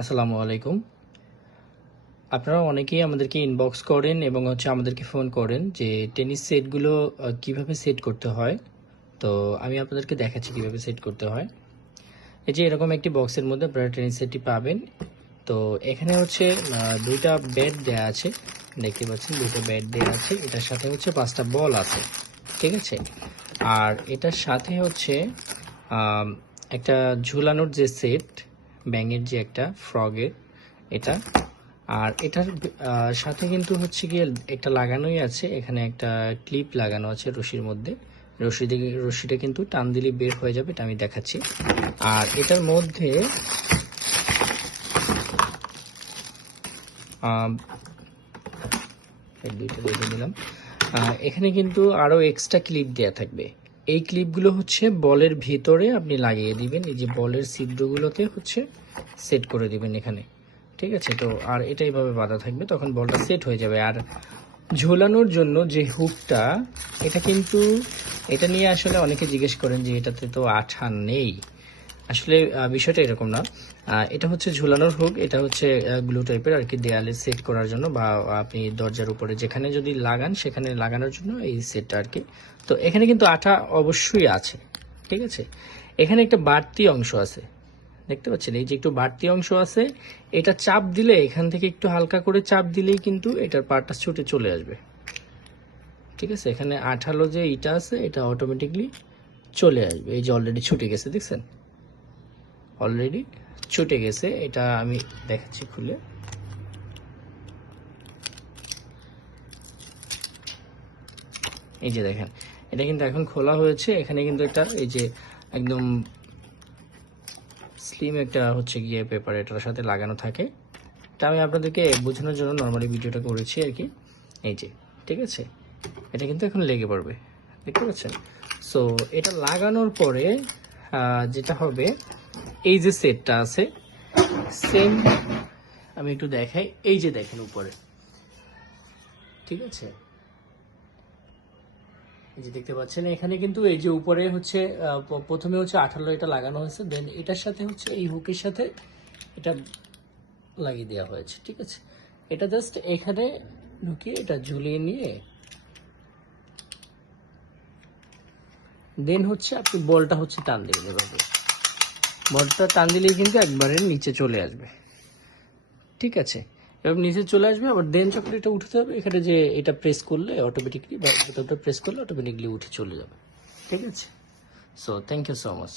আসসালামু আলাইকুম। আপনারা অনেকেই আমাদেরকে ইনবক্স করেন এবং আমাদেরকে ফোন করেন যে টেনিস সেটগুলো কিভাবে সেট করতে হয়। তো আমি আপনাদেরকে দেখাচ্ছি কিভাবে সেট করতে হয়। এই যে এরকম একটি বক্সের মধ্যে আপনারা টেনিস সেটটি পাবেন। তো এখানে দুইটা ব্যাট দেয়া আছে, দেখতে পাচ্ছেন দুটো ব্যাট দেয়া আছে। এটার সাথে 5টা বল আছে, ঠিক আছে। আর এটার সাথে আম, একটা ঝুলানোর যে সেট, ব্যাঙের যে একটা ফ্রগের এটা। আর এটার সাথে কিন্তু গিয়ে একটা লাগানোই আছে, এখানে একটা ক্লিপ লাগানো আছে রশির মধ্যে। রশিটা কিন্তু টান দিলে বের হয়ে যাবে, এটা আমি দেখাচ্ছি। আর এটার মধ্যে দুইটা দিয়ে দিলাম। এখানে কিন্তু আরো এক্সট্রা ক্লিপ দেয়া থাকবে। এই ক্লিপগুলো বলের ভিতরে আপনি লাগিয়ে দিবেন, এই যে বলের ছিদ্রগুলোতে সেট করে দিবেন এখানে, ঠিক আছে। তো আর এটা এইভাবে বাঁধা থাকবে, তখন বলটা সেট হয়ে যাবে। আর ঝোলানোর জন্য যে হুকটা, এটা নিয়ে আসলে অনেকে জিজ্ঞেস করেন যে এটাতে তো আঠা নেই। আসলে বিষয়টা এরকম না। এটা ঝুলানোর হুক, এটা গ্লু টাইপের আর কি, দেয়ালে সেট করার জন্য বা আপনি দরজার উপরে যেখানে যদি লাগান সেখানে লাগানোর জন্য এই সেটটা আর কি। তো এখানে কিন্তু আঠা অবশ্যই আছে, ঠিক আছে। এখানে একটা বাড়তি অংশ আছে, দেখতে পাচ্ছেন, এই যে একটু বাড়তি অংশ আছে। এটা চাপ দিলে, এখান থেকে একটু হালকা করে চাপ দিলেই কিন্তু এটার পার্টটা ছুটে চলে আসবে, ঠিক আছে। এখানে আঠালো যে ইটা আছে, এটা অটোমেটিকলি চলে আসবে। এই যে অলরেডি ছুটে গেছে, দেখছেন, অলরেডি ছুটে গেছে। এটা আমি দেখাচ্ছি খুলে। এই যে দেখেন, এটা কিন্তু এখন খোলা হয়েছে। এখানে কিন্তু এটা এই যে একদম স্লিম একটা গিয়ে পেপার এটার সাথে লাগানো থাকে। এটা আমি আপনাদেরকে বোঝানোর জন্য নর্মালি ভিডিওটা করেছি আর কি। এই যে, ঠিক আছে, এটা কিন্তু এখন লেগে পড়বে, দেখতে পাচ্ছেন। সো এটা লাগানোর পরে যেটা হবে, এই যে সেটটা আছে সেম, আমি একটু দেখাই। এই যে দেখেন উপরে, ঠিক আছে, এই যে দেখতে পাচ্ছেন এখানে কিন্তু এই যে উপরে প্রথমে আঠালো এটা লাগানো হয়েছে, দেন এটার সাথে এই হুকের সাথে এটা লাগিয়ে দেওয়া হয়েছে, ঠিক আছে। এটা জাস্ট এখানে ঢুকিয়ে এটা ঝুলিয়ে নিয়ে দেন আপনি বলটা টান দিবেন। এভাবে বলটা টান দিলেই কিন্তু একবারে নিচে চলে আসবে, ঠিক আছে। এবার নিচে চলে আসবে, আবার দেন যখন এটা উঠতে হবে, এখানে যে এটা প্রেস করলে অটোমেটিকলি, বা বোতামটা প্রেস করলে অটোমেটিকলি উঠে চলে যাবে, ঠিক আছে। So thank you so much.